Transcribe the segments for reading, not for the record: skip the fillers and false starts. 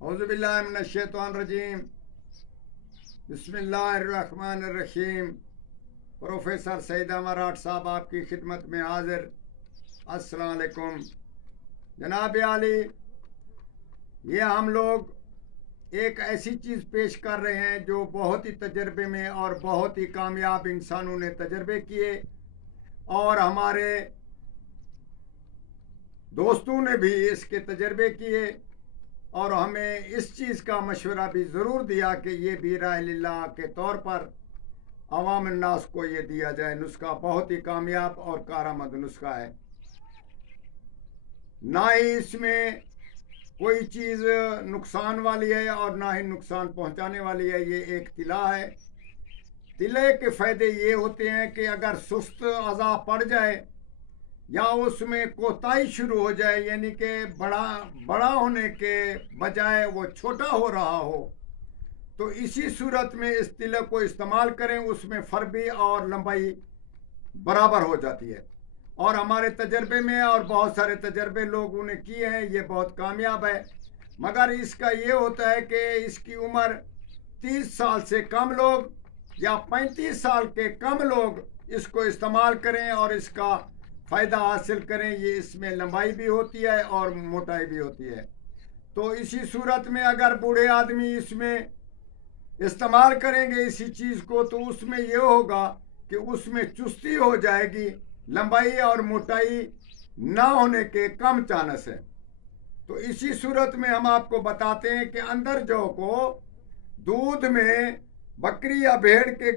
औज़ु बिल्लाहि मिनश शैतानिर रजीम बिस्मिल्लाहिर्रहमानिर्रहीम। प्रोफेसर सईद मराठ साहब आपकी खिदमत में हाजिर। अस्सलाम वालेकुम जनाब आली। ये हम लोग एक ऐसी चीज़ पेश कर रहे हैं जो बहुत ही तजर्बे में और बहुत ही कामयाब इंसानों ने तजर्बे किए और हमारे दोस्तों ने भी इसके तजर्बे किए और हमें इस चीज़ का मशवरा भी ज़रूर दिया कि ये भी राह के तौर पर अवाम अन्नास को ये दिया जाए। नुस्खा बहुत ही कामयाब और कारआमद नुस्खा है। ना ही इसमें कोई चीज़ नुकसान वाली है और ना ही नुकसान पहुंचाने वाली है। ये एक तिला है। तिले के फ़ायदे ये होते हैं कि अगर सुस्त अज़ा पड़ जाए या उसमें कोताही शुरू हो जाए, यानी कि बड़ा होने के बजाय वो छोटा हो रहा हो, तो इसी सूरत में इस तिले को इस्तेमाल करें। उसमें फरबी और लंबाई बराबर हो जाती है और हमारे तजर्बे में और बहुत सारे तजर्बे लोगों ने किए हैं, ये बहुत कामयाब है। मगर इसका ये होता है कि इसकी उम्र 30 साल से कम लोग या 35 साल के कम लोग इसको इस्तेमाल करें और इसका फ़ायदा हासिल करें। ये इसमें लंबाई भी होती है और मोटाई भी होती है। तो इसी सूरत में अगर बूढ़े आदमी इसमें इस्तेमाल करेंगे इसी चीज़ को, तो उसमें ये होगा कि उसमें चुस्ती हो जाएगी, लंबाई और मोटाई ना होने के कम चांस है। तो इसी सूरत में हम आपको बताते हैं कि अंदर जौ को दूध में बकरी या भेड़ के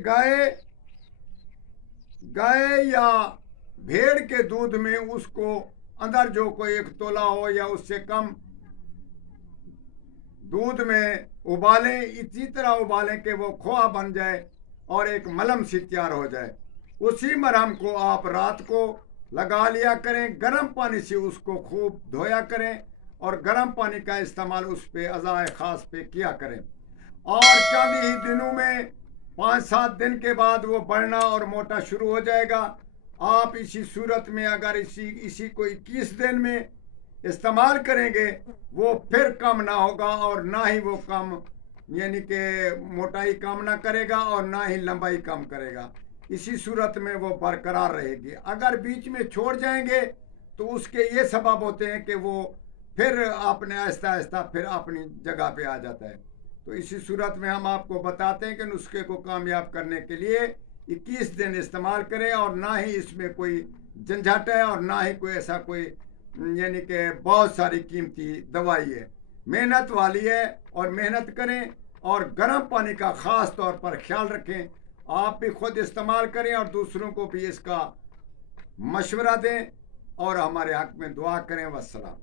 गाय या भेड़ के दूध में उसको अंदर जो को 1 तोला हो या उससे कम दूध में उबालें। इसी तरह उबालें कि वो खोआ बन जाए और एक मलहम सी तैयार हो जाए। उसी मरहम को आप रात को लगा लिया करें। गर्म पानी से उसको खूब धोया करें और गर्म पानी का इस्तेमाल उस पे अज़ाए ख़ास पे किया करें। और चंद ही दिनों में 5-7 दिन के बाद वो बढ़ना और मोटा शुरू हो जाएगा। आप इसी सूरत में अगर इसी को 21 दिन में इस्तेमाल करेंगे, वो फिर कम ना होगा और ना ही वो कम, यानी कि मोटाई कम ना करेगा और ना ही लंबाई कम करेगा। इसी सूरत में वो बरकरार रहेगी। अगर बीच में छोड़ जाएंगे तो उसके ये सबब होते हैं कि वो फिर अपने आहिस्ता आहिस्ता फिर अपनी जगह पे आ जाता है। तो इसी सूरत में हम आपको बताते हैं कि नुस्खे को कामयाब करने के लिए 21 दिन इस्तेमाल करें और ना ही इसमें कोई झंझट है और ना ही कोई ऐसा कोई, यानी कि बहुत सारी कीमती दवाई है। मेहनत वाली है और मेहनत करें और गर्म पानी का ख़ास तौर पर ख्याल रखें। आप भी खुद इस्तेमाल करें और दूसरों को भी इसका मशवरा दें और हमारे हक़ में दुआ करें। वस्सलाम।